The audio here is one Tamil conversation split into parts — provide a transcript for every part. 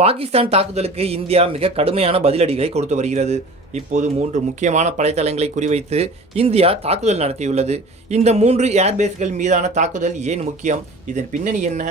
பாகிஸ்தான் தாக்குதலுக்கு இந்தியா மிக கடுமையான பதிலடிகளை கொடுத்து வருகிறது. இப்போது 3 முக்கியமான படைத்தளங்களை குறிவைத்து இந்தியா தாக்குதல் நடத்தியுள்ளது. இந்த 3 ஏர்பேஸ்கள் மீதான தாக்குதல் ஏன் முக்கியம்? இதன் பின்னணி என்ன?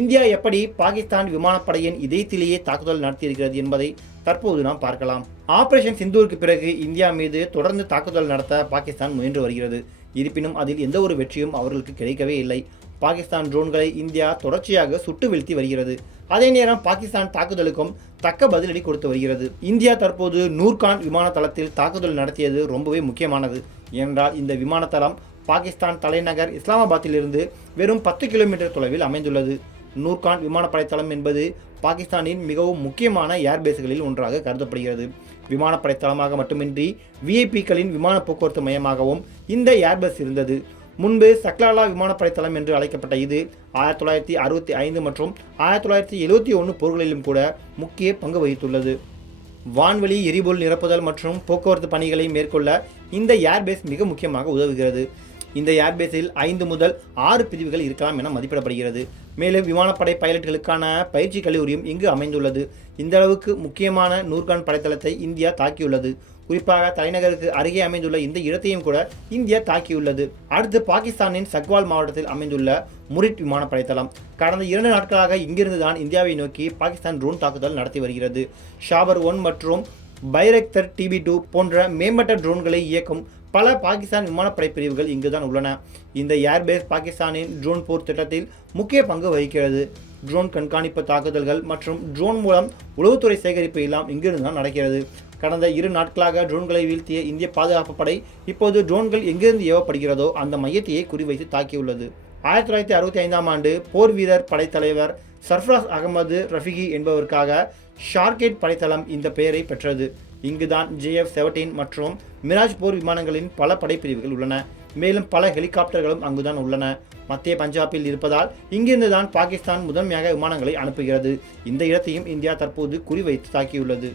இந்தியா எப்படி பாகிஸ்தான் விமானப்படையின் இதயத்திலேயே தாக்குதல் நடத்தியிருக்கிறது என்பதை தற்போது நாம் பார்க்கலாம். ஆபரேஷன் சிந்தூருக்கு பிறகு இந்தியா மீது தொடர்ந்து தாக்குதல் நடத்த பாகிஸ்தான் முயன்று வருகிறது. இருப்பினும் அதில் எந்த ஒரு வெற்றியும் அவர்களுக்கு கிடைக்கவே இல்லை. பாகிஸ்தான் ட்ரோன்களை இந்தியா தொடர்ச்சியாக சுட்டு வீழ்த்தி வருகிறது. அதே நேரம் பாகிஸ்தான் தாக்குதலுக்கும் தக்க பதிலடி கொடுத்து வருகிறது. இந்தியா தற்போது நூர்கான் விமான தளத்தில் தாக்குதல் நடத்தியது ரொம்பவே முக்கியமானது. ஏனென்றால் இந்த விமான தளம் பாகிஸ்தான் தலைநகர் இஸ்லாமாபாத்திலிருந்து வெறும் 10 கிலோமீட்டர் தொலைவில் அமைந்துள்ளது. நூர்கான் விமானப்படை தளம் என்பது பாகிஸ்தானின் மிகவும் முக்கியமான ஏர்பேஸ்களில் ஒன்றாக கருதப்படுகிறது. விமானப்படை தளமாக மட்டுமின்றி விஐபிக்களின் விமான போக்குவரத்து மையமாகவும் இந்த ஏர்பஸ் இருந்தது. முன்பு சக்லாலா விமானப்படை தளம் என்று அழைக்கப்பட்ட இது 1965 மற்றும் 1971 போர்களிலும் கூட முக்கிய பங்கு வகித்துள்ளது. வான்வெளி எரிபொருள் நிரப்புதல் மற்றும் போக்குவரத்து பணிகளை மேற்கொள்ள இந்த ஏர்பேஸ் மிக முக்கியமாக உதவுகிறது. இந்த ஏர்பேஸில் 5 முதல் 6 பிரிவுகள் இருக்கலாம் என மதிப்பிடப்படுகிறது. மேலும் விமானப்படை பைலட்டுகளுக்கான பயிற்சி கல்லூரியும் இங்கு அமைந்துள்ளது. இந்த அளவுக்கு முக்கியமான நூர்கான் படைத்தளத்தை இந்தியா தாக்கியுள்ளது. குறிப்பாக தலைநகருக்கு அருகே அமைந்துள்ள இந்த இடத்தையும் கூட இந்தியா தாக்கியுள்ளது. அடுத்து பாகிஸ்தானின் சக்வால் மாவட்டத்தில் அமைந்துள்ள முரிட் விமானப்படை தளம். கடந்த 2 நாட்களாக இங்கிருந்து தான் இந்தியாவை நோக்கி பாகிஸ்தான் ட்ரோன் தாக்குதல் நடத்தி வருகிறது. ஷாபர் 1 மற்றும் பைரக்தர் TB2 போன்ற மேம்பட்ட ட்ரோன்களை இயக்கும் பல பாகிஸ்தான் விமானப்படை பிரிவுகள் இங்குதான் உள்ளன. இந்த ஏர்பேஸ் பாகிஸ்தானின் ட்ரோன் போர் திட்டத்தில் முக்கிய பங்கு வகிக்கிறது. ட்ரோன் கண்காணிப்பு தாக்குதல்கள் மற்றும் ட்ரோன் மூலம் உளவுத்துறை சேகரிப்பு எல்லாம் இங்கிருந்து தான் நடக்கிறது. கடந்த 2 நாட்களாக ட்ரோன்களை வீழ்த்திய இந்திய பாதுகாப்பு படை இப்போது ட்ரோன்கள் எங்கிருந்து ஏவப்படுகிறதோ அந்த மையத்தையே குறிவைத்து தாக்கியுள்ளது. 1965ஆம் ஆண்டு போர் வீரர் படைத்தலைவர் சர்ஃப்ராஸ் அகமது ரஃபிகி என்பவருக்காக ஷார்கேட் படைத்தளம் இந்த பெயரை பெற்றது. இங்குதான் JF-17 மற்றும் மிராஜ் போர் விமானங்களின் பல படைப்பிரிவுகள் உள்ளன. மேலும் பல ஹெலிகாப்டர்களும் அங்குதான் உள்ளன. மத்திய பஞ்சாபில் இருப்பதால் இங்கிருந்து தான் பாகிஸ்தான் முதன்மையாக விமானங்களை அனுப்புகிறது. இந்த இடத்தையும் இந்தியா தற்போது குறிவைத்து தாக்கியுள்ளது.